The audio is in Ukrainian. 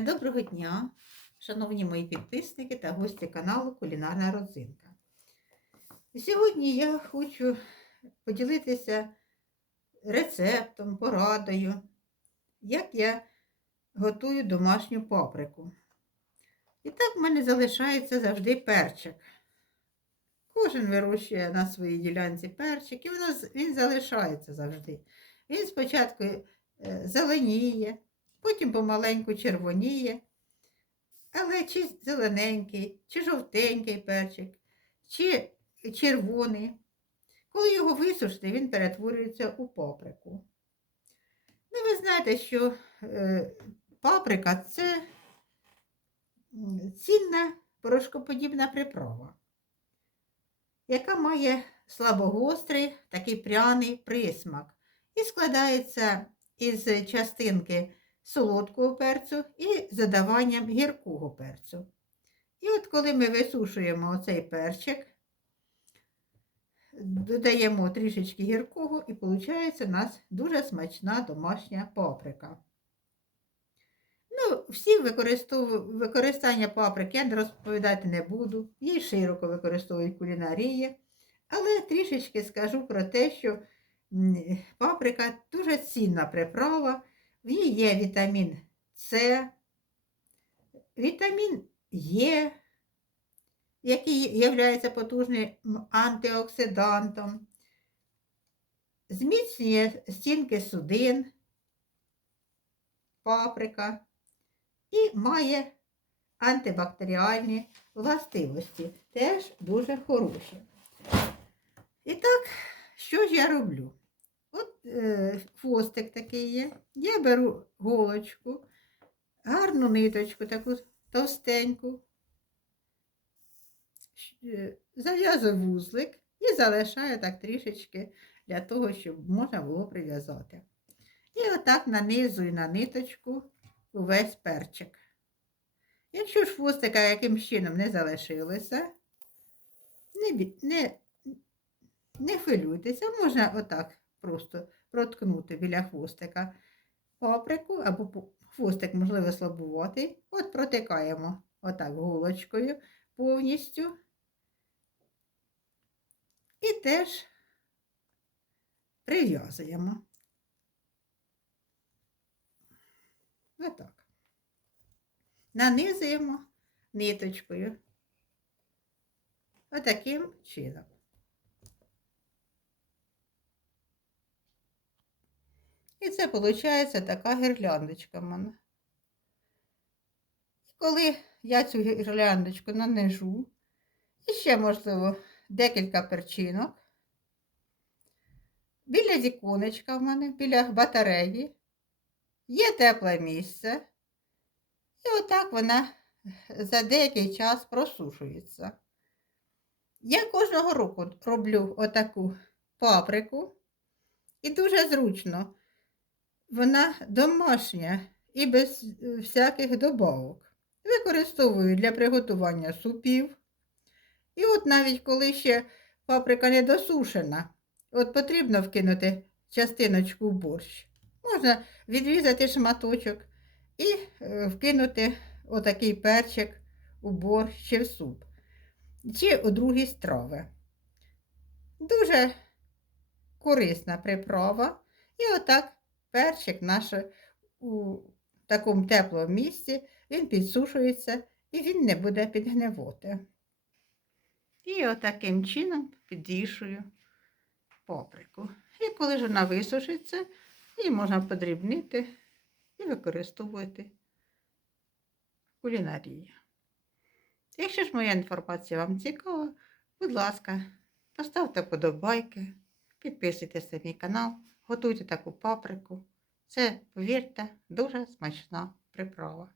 Доброго дня, шановні мої підписники та гості каналу Кулінарна Родзинка. Сьогодні я хочу поділитися рецептом, порадою, як я готую домашню паприку. І так в мене залишається завжди перчик. Кожен вирощує на своїй ділянці перчик, і він залишається завжди. Він спочатку е, зеленіє, потім помаленьку червоніє. Але чи зелененький, чи жовтенький перчик, чи червоний. Коли його висушити, він перетворюється у паприку. Ну, ви знаєте, що е, паприка це цінна порошкоподібна приправа, яка має слабогострий, такий пряний присмак і складається із частинки солодкого перцю і з додаванням гіркого перцю. І от коли ми висушуємо оцей перчик, додаємо трішечки гіркого, і виходить у нас дуже смачна домашня паприка. Ну, всі використання паприки я розповідати не буду, її широко використовують кулінарії, але трішечки скажу про те, що паприка дуже цінна приправа, є вітамін С, вітамін Е, який є потужним антиоксидантом, зміцнює стінки судин, паприка і має антибактеріальні властивості, теж дуже хороші. І так, що ж я роблю? От е, хвостик такий є. Я беру голочку, гарну ниточку, таку товстеньку, е, зав'язую вузлик і залишаю так трішечки для того, щоб можна було прив'язати. І отак нанизую на ниточку увесь перчик. Якщо ж хвостика якимсь чином не залишилося, не, не, не хвилюйтеся, можна отак просто проткнути біля хвостика паприку, або хвостик, можливо, слабуватий. От протикаємо отак голочкою повністю. І теж прив'язуємо. Отак. Нанизуємо ниточкою. Отаким чином. І це виходить така гірляндочка в мене. І коли я цю гірляндочку нанижу, і ще, можливо, декілька перчинок, біля віконечка в мене, біля батареї, є тепле місце, і отак вона за деякий час просушується. Я кожного року роблю отаку паприку, і дуже зручно. Вона домашня і без е, всяких добавок. Використовую для приготування супів. І от навіть коли ще паприка не досушена, от потрібно вкинути частиночку в борщ. Можна відрізати шматочок і е, вкинути отакий перчик у борщ чи в суп, чи у другі страви. Дуже корисна приправа. І отак перчик наш у такому теплому місці, він підсушується і він не буде підгнивати. І отаким чином підвішую паприку. І коли ж вона висушиться, її можна подрібнити і використовувати в кулінарії. Якщо ж моя інформація вам цікава, будь ласка, поставте подобайки, підписуйтесь на мій канал, готуйте таку паприку. Це, повірте, дуже смачна приправа.